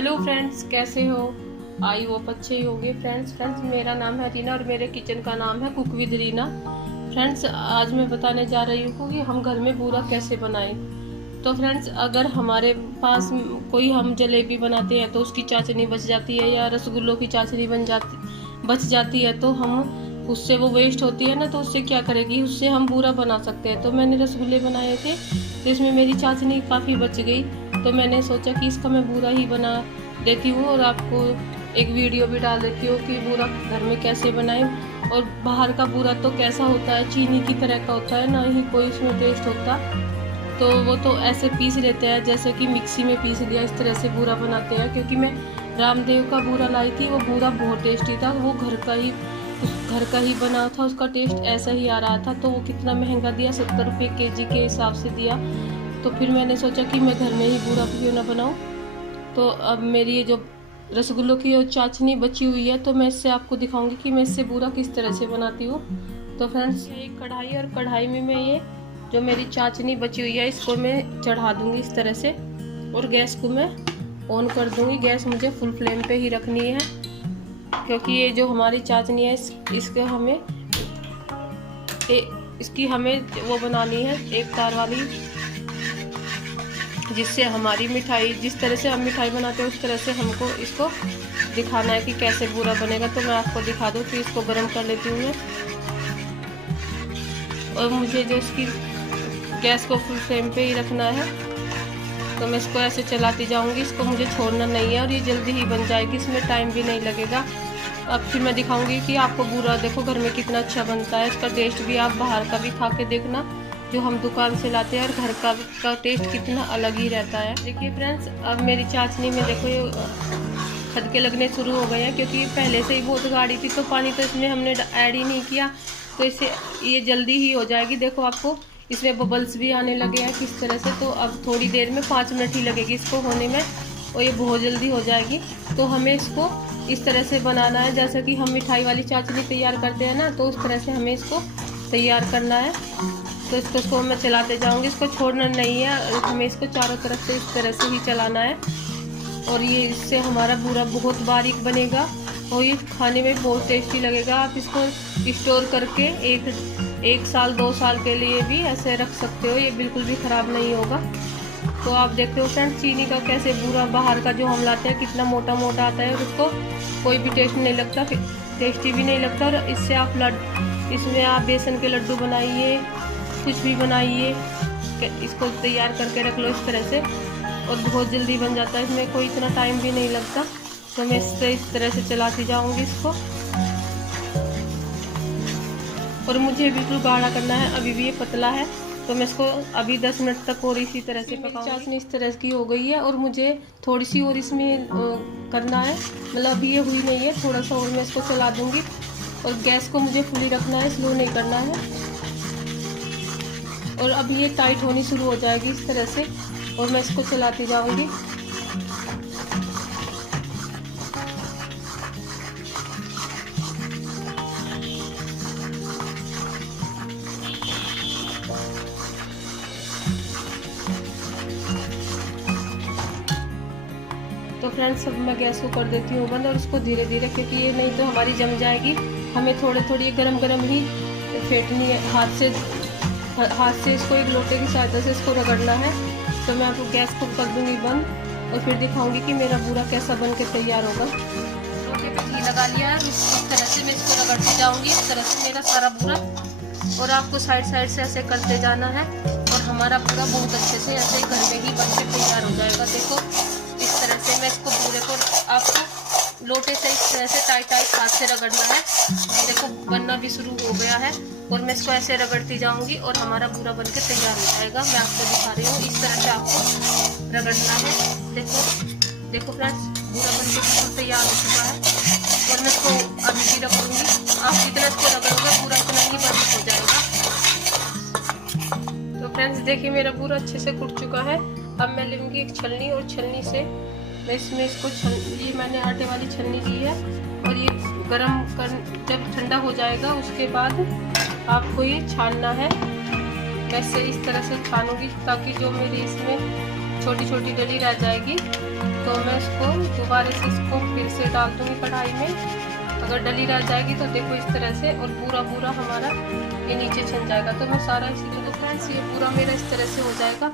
Hello friends, कैसे हो? I hope अच्छे ही होंगे। फ्रेंड्स मेरा नाम है रीना और मेरे किचन का नाम है कुक विद रीना। फ्रेंड्स, आज मैं बताने जा रही हूँ कि हम घर में बूरा कैसे बनाएं। तो फ्रेंड्स, अगर हमारे पास कोई हम जलेबी बनाते हैं तो उसकी चाशनी बच जाती है या रसगुल्लों की चाशनी बच जाती है तो हम उससे वो वेस्ट होती है ना, तो उससे क्या करेगी, उससे हम बूरा बना सकते हैं। तो मैंने रसगुल्ले बनाए थे तो इसमें मेरी चाशनी काफ़ी बच गई, तो मैंने सोचा कि इसका मैं बूरा ही बना देती हूँ और आपको एक वीडियो भी डाल देती हूँ कि बूरा घर में कैसे बनाएं। और बाहर का बूरा तो कैसा होता है, चीनी की तरह का होता है, ना ही कोई उसमें टेस्ट होता। तो वो तो ऐसे पीस लेते हैं जैसे कि मिक्सी में पीस लिया, इस तरह से बूरा बनाते हैं। क्योंकि मैं रामदेव का बूरा लाई थी, वो बूरा बहुत टेस्टी था, वो घर का ही बना था, उसका टेस्ट ऐसा ही आ रहा था। तो वो कितना महंगा दिया, 70 रुपये kg के हिसाब से दिया। तो फिर मैंने सोचा कि मैं घर में ही बूरा क्यों ना बनाऊं। तो अब मेरी ये जो रसगुल्लों की जो चाशनी बची हुई है, तो मैं इससे आपको दिखाऊंगी कि मैं इससे बूरा किस तरह से बनाती हूँ। तो फ्रेंड्स, एक कढ़ाई और कढ़ाई में मैं ये जो मेरी चाशनी बची हुई है इसको मैं चढ़ा दूंगी इस तरह से, और गैस को मैं ऑन कर दूंगी। गैस मुझे फुल फ्लेम पे ही रखनी है क्योंकि ये जो हमारी चाशनी है इसको इसकी हमें वो बनानी है एक तार वाली, जिससे हमारी मिठाई, जिस तरह से हम मिठाई बनाते हैं उस तरह से हमको इसको दिखाना है कि कैसे बूरा बनेगा। तो मैं आपको दिखा दूँ कि इसको गर्म कर लेती हूँ मैं। और मुझे जो इसकी गैस को फुल फ्लेम पे ही रखना है, तो मैं इसको ऐसे चलाती जाऊंगी, इसको मुझे छोड़ना नहीं है और ये जल्दी ही बन जाएगी, इसमें टाइम भी नहीं लगेगा। अब फिर मैं दिखाऊंगी कि आपको बूरा देखो घर में कितना अच्छा बनता है। इसका टेस्ट भी आप बाहर का भी खा के देखना, जो हम दुकान से लाते हैं, और घर का टेस्ट कितना अलग ही रहता है। देखिए फ्रेंड्स, अब मेरी चाशनी में देखो ये खदके लगने शुरू हो गए हैं, क्योंकि पहले से ही बहुत गाढ़ी थी तो पानी तो इसमें हमने ऐड ही नहीं किया, तो इससे ये जल्दी ही हो जाएगी। देखो आपको इसमें बबल्स भी आने लगे हैं किस तरह से। तो अब थोड़ी देर में 5 मिनट ही लगेगी इसको होने में और ये बहुत जल्दी हो जाएगी। तो हमें इसको इस तरह से बनाना है जैसे कि हम मिठाई वाली चाशनी तैयार करते हैं ना, तो उस तरह से हमें इसको तैयार करना है। तो इसको मैं चलाते जाऊंगी, इसको छोड़ना नहीं है, हमें इसको चारों तरफ से इस तरह से ही चलाना है। और ये इससे हमारा बूरा बहुत बारीक बनेगा और ये खाने में बहुत टेस्टी लगेगा। आप इसको स्टोर करके एक साल 2 साल के लिए भी ऐसे रख सकते हो, ये बिल्कुल भी ख़राब नहीं होगा। तो आप देखते हो फ्रेंड्स, चीनी का कैसे बूरा बाहर का जो हम लाते हैं कितना मोटा मोटा आता है और उसको कोई भी टेस्ट नहीं लगता, टेस्टी भी नहीं लगता। और इससे आप इसमें आप बेसन के लड्डू बनाइए, कुछ भी बनाइए, इसको तैयार करके रख लो इस तरह से और बहुत जल्दी बन जाता है, इसमें कोई इतना टाइम भी नहीं लगता। तो मैं इस तरह से चलाती जाऊंगी इसको, और मुझे बिल्कुल गाढ़ा करना है, अभी भी ये पतला है। तो मैं इसको अभी 10 मिनट तक और इसी तरह से पकाऊंगी। चाशनी इस तरह की हो गई है और मुझे थोड़ी सी और इसमें करना है, मतलब अभी ये हुई नहीं है, थोड़ा सा और मैं इसको चला दूंगी। और गैस को मुझे फुली रखना है, स्लो नहीं करना है। और अब ये टाइट होनी शुरू हो जाएगी इस तरह से, और मैं इसको चलाती जाऊंगी। तो फ्रेंड्स, अब मैं गैस को कर देती हूँ बंद और इसको धीरे धीरे, क्योंकि ये नहीं तो हमारी जम जाएगी। हमें थोड़ी थोड़ी गरम गरम ही फेंटनी है, हाथ से इसको एक लोटे की सहायता से इसको रगड़ना है। तो मैं आपको गैस को कर दूंगी बंद और फिर दिखाऊंगी कि मेरा बूरा कैसा बन के तैयार होगा। लोटे पे घी लगा लिया है, इस तरह से मैं इसको रगड़ती जाऊंगी, इस तरह से मेरा सारा बूरा। और आपको साइड से ऐसे करते जाना है और हमारा पूरा बहुत अच्छे से ऐसे घर में ही बन के तैयार हो जाएगा। देखो इस तरह से मैं इसको पूरे को आपको लोटे से इस तरह से टाइट हाथ से रगड़ना है। देखो बनना भी शुरू हो गया है और मैं इसको ऐसे रगड़ती जाऊंगी और हमारा पूरा बन के तैयार हो जाएगा। मैं आपको दिखा रही हूँ, इस तरह से आपको रगड़ना है। देखो फ्रेंड्स, पूरा बन के बिल्कुल तैयार हो चुका है और मैं इसको अभी भी रखूँगी। आप जितना इसको रगड़ोगे पूरा उतना ही बारीक हो जाएगा। तो फ्रेंड्स देखिए, मेरा पूरा अच्छे से कुट चुका है। अब मैं लूँगी एक छलनी और छलनी से मैं इसमें इसको ये मैंने आटे वाली छलनी ली है और ये जब ठंडा हो जाएगा उसके बाद आपको ये छानना है। वैसे इस तरह से छानूंगी ताकि जो मेरी इसमें छोटी छोटी डली रह जाएगी तो मैं इसको दोबारा से इसको फिर से डाल दूँगी कढ़ाई में। अगर डली रह जाएगी तो देखो इस तरह से, और पूरा पूरा हमारा ये नीचे छन जाएगा। तो मैं सारा इसी को फ्रेंड्स ये पूरा मेरा इस तरह से हो जाएगा।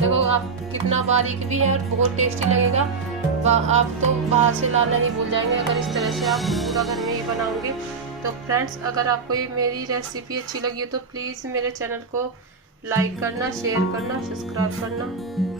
देखो आप कितना बारीक भी है और बहुत टेस्टी लगेगा। आप तो बाहर से लाना ही भूल जाएंगे अगर इस तरह से आप पूरा घर में ही बनाओगे। तो फ्रेंड्स अगर आपको ये मेरी रेसिपी अच्छी लगी है तो प्लीज़ मेरे चैनल को लाइक करना, शेयर करना, सब्सक्राइब करना।